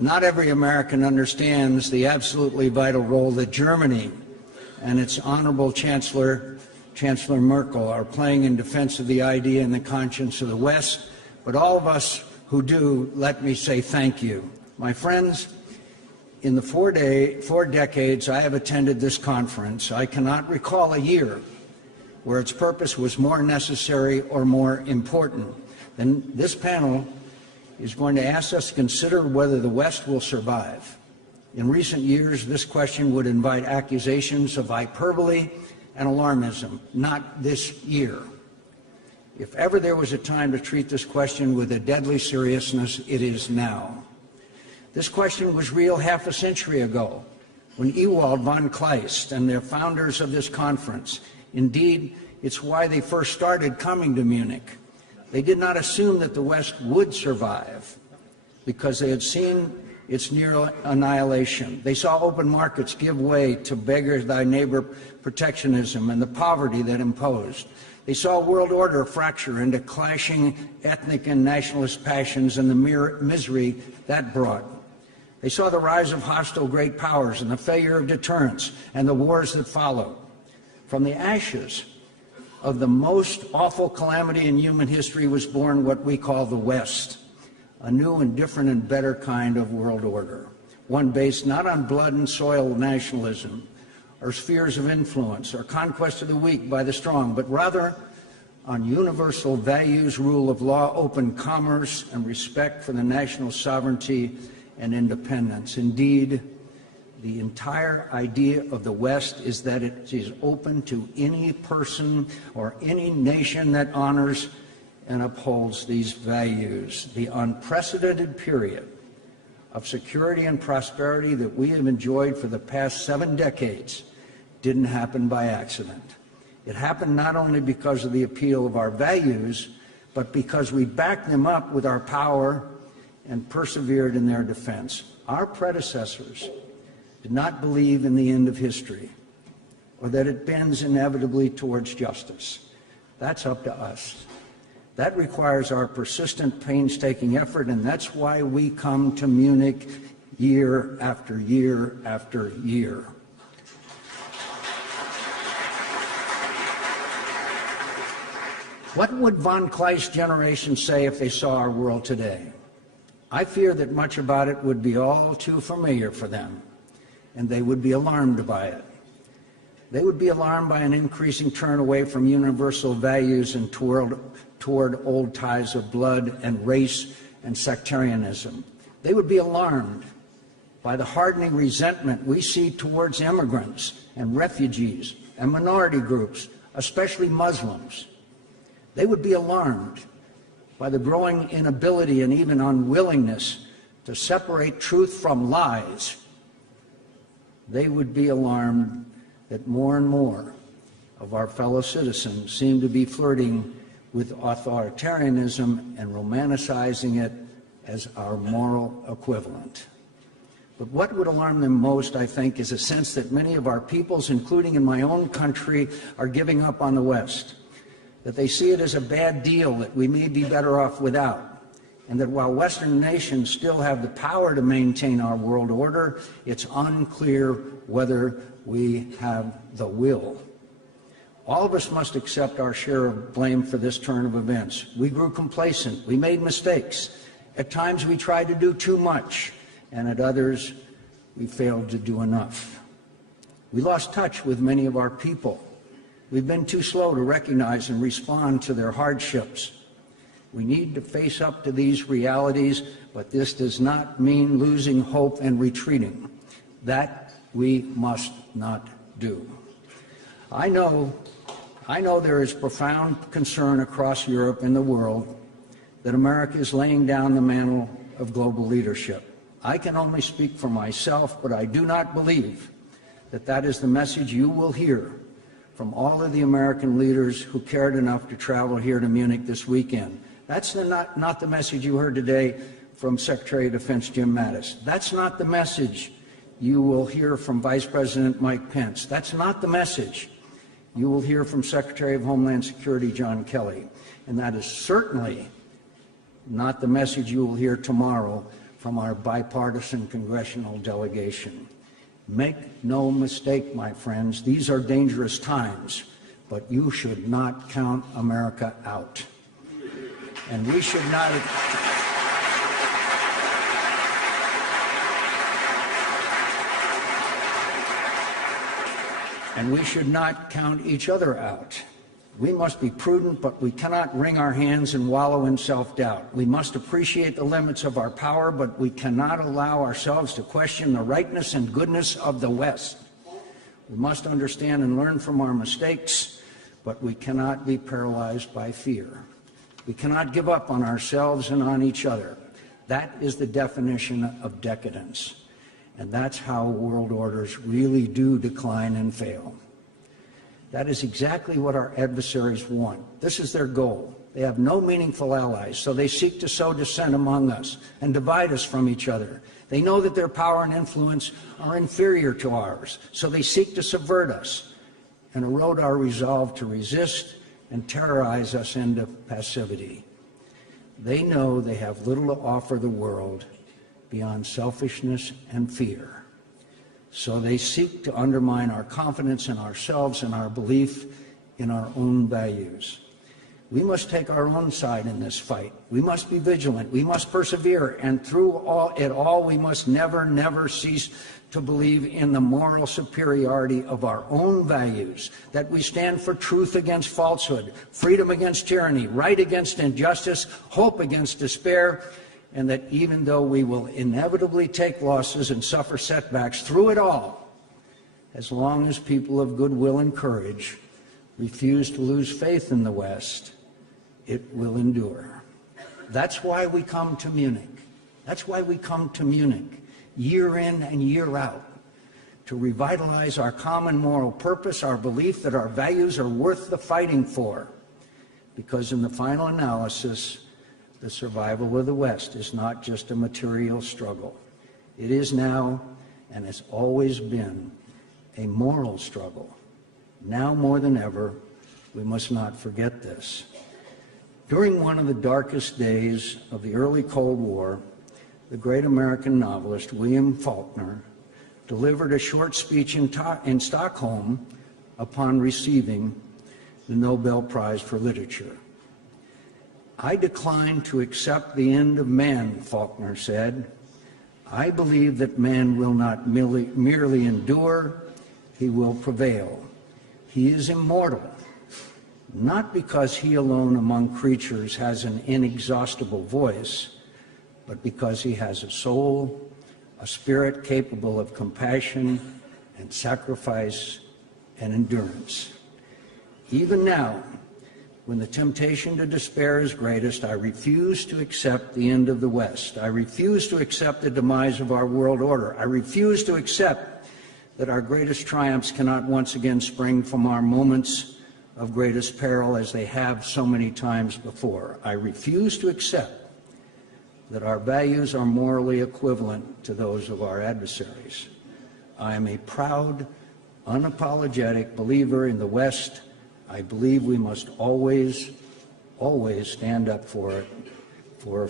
Not every American understands the absolutely vital role that Germany and its honorable Chancellor Merkel are playing in defense of the idea and the conscience of the West, but all of us who do, let me say thank you. My friends, in the 4 decades I have attended this conference, I cannot recall a year where its purpose was more necessary or more important than this panel is going to ask us to consider whether the West will survive. In recent years, this question would invite accusations of hyperbole and alarmism. Not this year. If ever there was a time to treat this question with a deadly seriousness, it is now. This question was real half a century ago, when Ewald von Kleist and the founders of this conference, indeed, it's why they first started coming to Munich. They did not assume that the West would survive because they had seen its near annihilation. They saw open markets give way to beggar thy neighbor protectionism and the poverty that imposed. They saw a world order fracture into clashing ethnic and nationalist passions and the misery that brought. They saw the rise of hostile great powers and the failure of deterrence and the wars that followed. From the ashes of the most awful calamity in human history was born what we call the West, a new and different and better kind of world order, one based not on blood and soil nationalism or spheres of influence or conquest of the weak by the strong, but rather on universal values, rule of law, open commerce, and respect for the national sovereignty and independence. Indeed, the entire idea of the West is that it is open to any person or any nation that honors and upholds these values. The unprecedented period of security and prosperity that we have enjoyed for the past 7 decades didn't happen by accident. It happened not only because of the appeal of our values, but because we backed them up with our power and persevered in their defense. Our predecessors did not believe in the end of history or that it bends inevitably towards justice. That's up to us. That requires our persistent, painstaking effort, and that's why we come to Munich year after year after year. What would von Kleist's generation say if they saw our world today? I fear that much about it would be all too familiar for them, and they would be alarmed by it. They would be alarmed by an increasing turn away from universal values and toward old ties of blood and race and sectarianism. They would be alarmed by the hardening resentment we see towards immigrants and refugees and minority groups, especially Muslims. They would be alarmed by the growing inability and even unwillingness to separate truth from lies. They would be alarmed that more and more of our fellow citizens seem to be flirting with authoritarianism and romanticizing it as our moral equivalent. But what would alarm them most, I think, is a sense that many of our peoples, including in my own country, are giving up on the West, that they see it as a bad deal that we may be better off without, and that while Western nations still have the power to maintain our world order, it's unclear whether we have the will. All of us must accept our share of blame for this turn of events. We grew complacent. We made mistakes. At times we tried to do too much, and at others we failed to do enough. We lost touch with many of our people. We've been too slow to recognize and respond to their hardships. We need to face up to these realities, but this does not mean losing hope and retreating. That we must not do. I know there is profound concern across Europe and the world that America is laying down the mantle of global leadership. I can only speak for myself, but I do not believe that that is the message you will hear from all of the American leaders who cared enough to travel here to Munich this weekend. That's not the message you heard today from Secretary of Defense Jim Mattis. That's not the message you will hear from Vice President Mike Pence. That's not the message you will hear from Secretary of Homeland Security John Kelly. And that is certainly not the message you will hear tomorrow from our bipartisan congressional delegation. Make no mistake, my friends, these are dangerous times, but you should not count America out. And we should not... And we should not count each other out. We must be prudent, but we cannot wring our hands and wallow in self-doubt. We must appreciate the limits of our power, but we cannot allow ourselves to question the rightness and goodness of the West. We must understand and learn from our mistakes, but we cannot be paralyzed by fear. We cannot give up on ourselves and on each other. That is the definition of decadence. And that's how world orders really do decline and fail. That is exactly what our adversaries want. This is their goal. They have no meaningful allies, so they seek to sow dissent among us and divide us from each other. They know that their power and influence are inferior to ours, so they seek to subvert us and erode our resolve to resist and terrorize us into passivity. They know they have little to offer the world beyond selfishness and fear. So they seek to undermine our confidence in ourselves and our belief in our own values. We must take our own side in this fight. We must be vigilant. We must persevere. And through it all, we must never cease to believe in the moral superiority of our own values, that we stand for truth against falsehood, freedom against tyranny, right against injustice, hope against despair, and that even though we will inevitably take losses and suffer setbacks through it all, as long as people of goodwill and courage refuse to lose faith in the West, it will endure. That's why we come to Munich. That's why we come to Munich, year in and year out, to revitalize our common moral purpose, our belief that our values are worth the fighting for. Because in the final analysis, the survival of the West is not just a material struggle. It is now, and has always been, a moral struggle. Now more than ever, we must not forget this. During one of the darkest days of the early Cold War, the great American novelist William Faulkner delivered a short speech in Stockholm upon receiving the Nobel Prize for Literature. "I decline to accept the end of man," Faulkner said. "I believe that man will not merely endure, he will prevail. He is immortal, not because he alone among creatures has an inexhaustible voice, but because he has a soul, a spirit capable of compassion and sacrifice and endurance. Even now, when the temptation to despair is greatest, I refuse to accept the end of the West. I refuse to accept the demise of our world order. I refuse to accept that our greatest triumphs cannot once again spring from our moments of greatest peril as they have so many times before. I refuse to accept that our values are morally equivalent to those of our adversaries. I am a proud, unapologetic believer in the West. I believe we must always stand up for it, for